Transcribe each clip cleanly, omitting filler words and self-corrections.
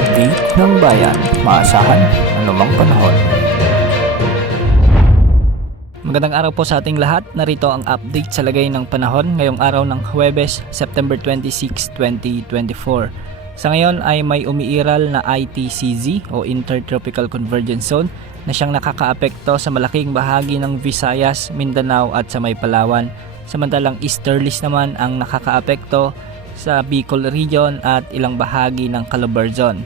update ng bayan, maasahan anumang panahon. Magandang araw po sa ating lahat. Narito ang update sa lagay ng panahon ngayong araw ng Huwebes, September 26, 2024. Sa ngayon ay may umiiral na ITCZ o Intertropical Convergence Zone na siyang nakakaapekto sa malaking bahagi ng Visayas, Mindanao at sa may Palawan. Samantalang easterlies naman ang nakakaapekto sa Bicol region at ilang bahagi ng Calabarzon.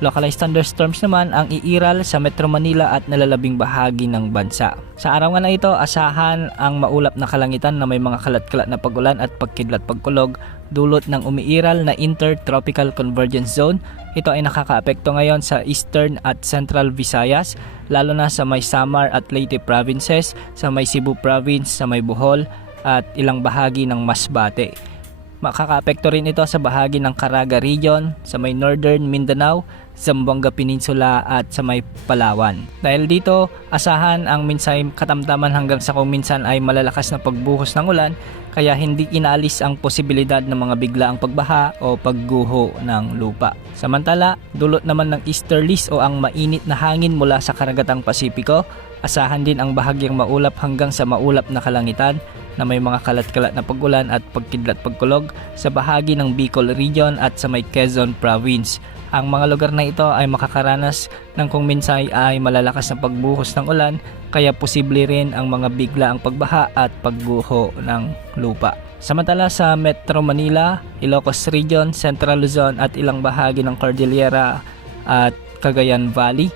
Localized thunderstorms naman ang iiral sa Metro Manila at nalalabing bahagi ng bansa. Sa araw nga na ito, asahan ang maulap na kalangitan na may mga kalat-kalat na pag-ulan at pagkidlat pagkulog dulot ng umiiral na Intertropical Convergence Zone. Ito ay nakakaapekto ngayon sa Eastern at Central Visayas, lalo na sa may Samar at Leyte provinces, sa may Cebu province, sa may Bohol at ilang bahagi ng Masbate. Makakaapekto rin ito sa bahagi ng Caraga region, sa may Northern Mindanao, Zamboanga Peninsula at sa may Palawan. Dahil dito, asahan ang minsay katamtaman hanggang sa kung minsan ay malalakas na pagbuhos ng ulan, kaya hindi inaalis ang posibilidad ng mga biglaang pagbaha o pagguho ng lupa. Samantala, dulot naman ng easterlies o ang mainit na hangin mula sa karagatang Pasipiko, asahan din ang bahagyang maulap hanggang sa maulap na kalangitan na may mga kalat-kalat na pag-ulan at pagkidlat pagkulog sa bahagi ng Bicol region at sa may Quezon province. Ang mga lugar na ito ay makakaranas ng kung minsay ay malalakas na pagbuhos ng ulan, kaya posible rin ang mga biglaang pagbaha at pagguho ng lupa. Samantala sa Metro Manila, Ilocos region, Central Luzon at ilang bahagi ng Cordillera at Cagayan Valley,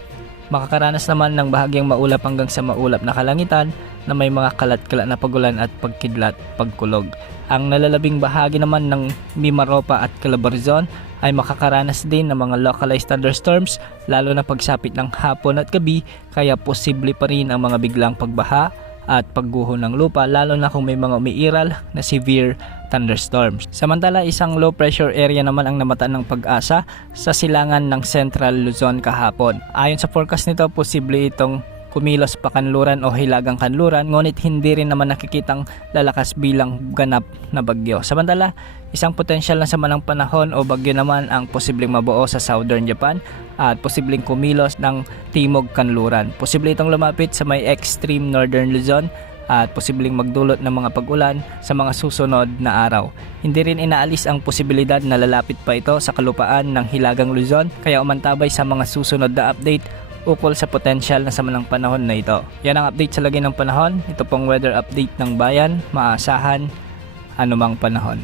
makakaranas naman ng bahagyang maulap hanggang sa maulap na kalangitan na may mga kalat-kalat na pagulan at pagkidlat pagkulog. Ang nalalabing bahagi naman ng Mimaropa at Calabarzon ay makakaranas din ng mga localized thunderstorms, lalo na pagsapit ng hapon at gabi, kaya posible pa rin ang mga biglang pagbaha at pagguho ng lupa, lalo na kung may mga umiiral na severe thunderstorms. Samantala, isang low pressure area naman ang namataan ng Pag-asa sa silangan ng Central Luzon kahapon. Ayon sa forecast nito, posible itong kumilos pa kanluran o hilagang kanluran, ngunit hindi rin naman nakikitang lalakas bilang ganap na bagyo. Samantala, isang potensyal na sama ng panahon o bagyo naman ang posibleng mabuo sa Southern Japan at posibleng kumilos ng Timog Kanluran. Posible itong lumapit sa may extreme Northern Luzon at posibleng magdulot ng mga pag-ulan sa mga susunod na araw. Hindi rin inaalis ang posibilidad na lalapit pa ito sa kalupaan ng Hilagang Luzon, kaya umantabay sa mga susunod na update ukol sa potensyal na sama ng panahon na ito. Yan ang update sa lagay ng panahon. Ito pong weather update ng bayan, maasahan anumang panahon.